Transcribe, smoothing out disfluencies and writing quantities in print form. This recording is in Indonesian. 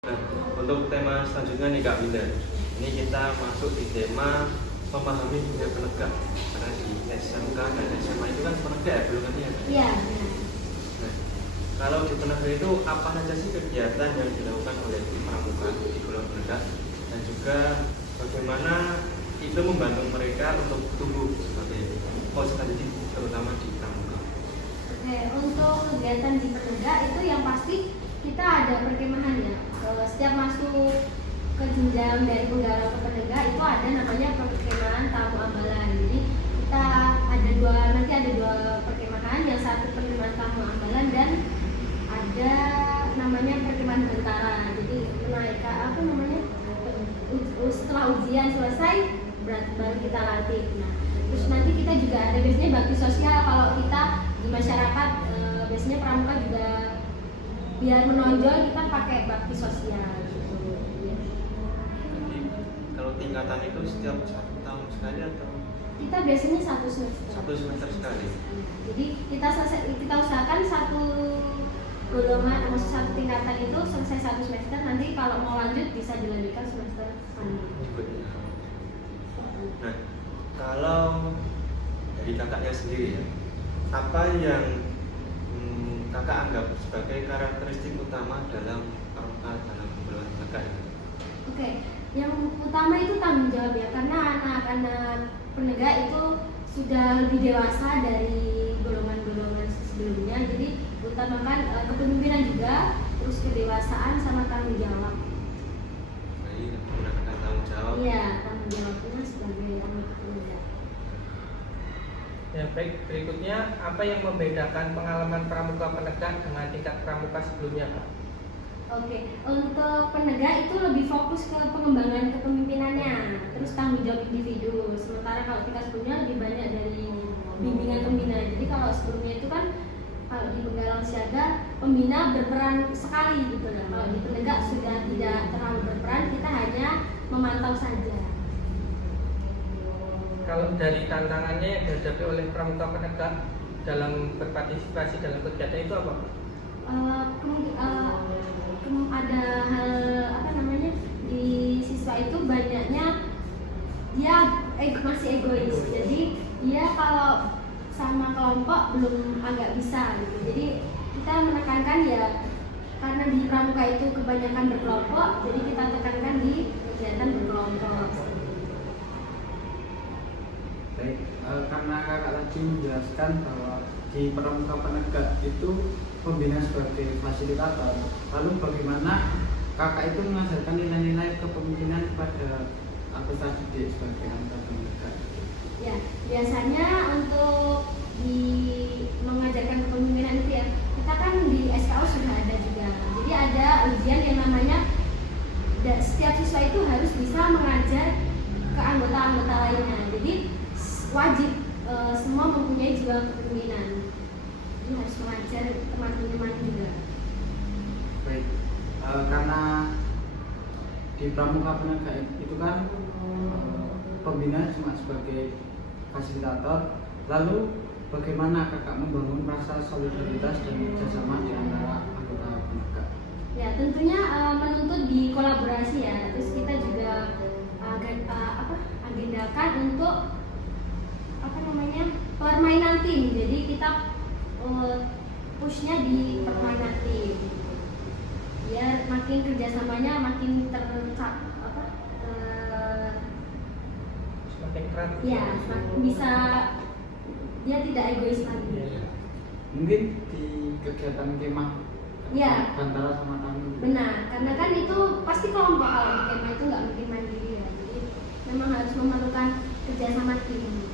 Nah, untuk tema selanjutnya nih Kak Winda, ini kita masuk di tema memahami dunia penegak. Karena di SMK dan SMA itu kan penegak ya, belum kan ya? Iya. Nah, kalau di penegak itu apa saja sih kegiatan yang dilakukan oleh pramuka di golongan penegak, dan juga bagaimana itu membantu mereka untuk tumbuh sebagai hospitality terutama di pramuka. Oke, untuk kegiatan di penegak itu yang pasti kita ada perkemahan ya. Setiap masuk ke jenjang dari penggarap ke penegak itu ada namanya perkemahan tamu ambalan. Jadi kita nanti ada dua perkemahan, yang satu perkemahan tamu ambalan dan ada namanya perkemahan bentara. Jadi setelah ujian selesai baru kita latih. Nah, terus nanti kita juga ada biasanya bakti sosial kalau kita di masyarakat, biasanya pramuka juga biar menonjol kita pakai bakti sosial gitu. Ya. Jadi kalau tingkatan itu setiap 1 tahun sekali atau? Kita biasanya satu semester sekali. Jadi kita usahakan satu golongan atau satu tingkatan itu selesai 1 semester. Nanti kalau mau lanjut bisa dilanjutkan semester selanjutnya. Nah, kalau dari kakaknya sendiri ya, apa yang kakak anggap sebagai karakteristik utama dalam pramuka dalam golongan penegak ini? Oke, yang utama itu tanggung jawab ya, karena anak-anak penegak itu sudah lebih dewasa dari golongan-golongan sebelumnya. Jadi utamakan kepemimpinan juga, terus kedewasaan sama tanggung jawab. Jadi menggunakan tanggung jawab. Iya, tanggung jawabnya sebagai anggota penegak. Ya, baik, berikutnya apa yang membedakan pengalaman pramuka penegak dengan tingkat pramuka sebelumnya, Pak? Oke, untuk penegak itu lebih fokus ke pengembangan kepemimpinannya, terus tanggung jawab individu. Sementara kalau tingkat sebelumnya lebih banyak dari bimbingan pembina. Jadi kalau sebelumnya itu kan kalau di penggalang siaga pembina berperan sekali gitu lah. Kalau di penegak sudah tidak terlalu berperan, kita hanya memantau saja. Kalau dari tantangannya yang dihadapi oleh pramuka penegak dalam berpartisipasi dalam kegiatan itu apa, Pak? Ada hal di siswa itu banyaknya dia masih egois. Jadi dia kalau sama kelompok belum agak bisa gitu. Jadi kita menekankan ya, karena di pramuka itu kebanyakan berkelompok, jadi kita tekankan di kegiatan berkelompok. Baik, karena kakak tadi menjelaskan bahwa di pramuka penegak itu pembina sebagai fasilitator, lalu bagaimana kakak itu mengajarkan nilai-nilai kepemimpinan kepada anggota didik sebagai anggota penegak? Ya, biasanya untuk mengajarkan kepemimpinan itu ya, kita kan di SKU sudah ada juga. Jadi ada ujian yang namanya setiap siswa itu harus bisa mengajar ke anggota-anggota lainnya. Jadi wajib semua mempunyai jiwa kepemimpinan. Jadi harus mengajar teman-teman juga. Baik, karena di pramuka penegak itu kan pembina cuma sebagai fasilitator, lalu bagaimana kakak membangun rasa solidaritas dan kerjasama di antara anggota penegak? Ya, tentunya menuntut di kolaborasi ya. Terus kita juga agendakan untuk permainan tim. Jadi kita pushnya di permainan tim, biar makin kerjasamanya makin Semakin keras. ya, semakin bisa, dia tidak egois lagi. Ya. Mungkin di kegiatan kemah Ya, antara sama tamu. benar, karena kan itu pasti kelompok. Kalau di kemah itu nggak mungkin mandiri ya. Jadi memang harus memerlukan kerjasama tim.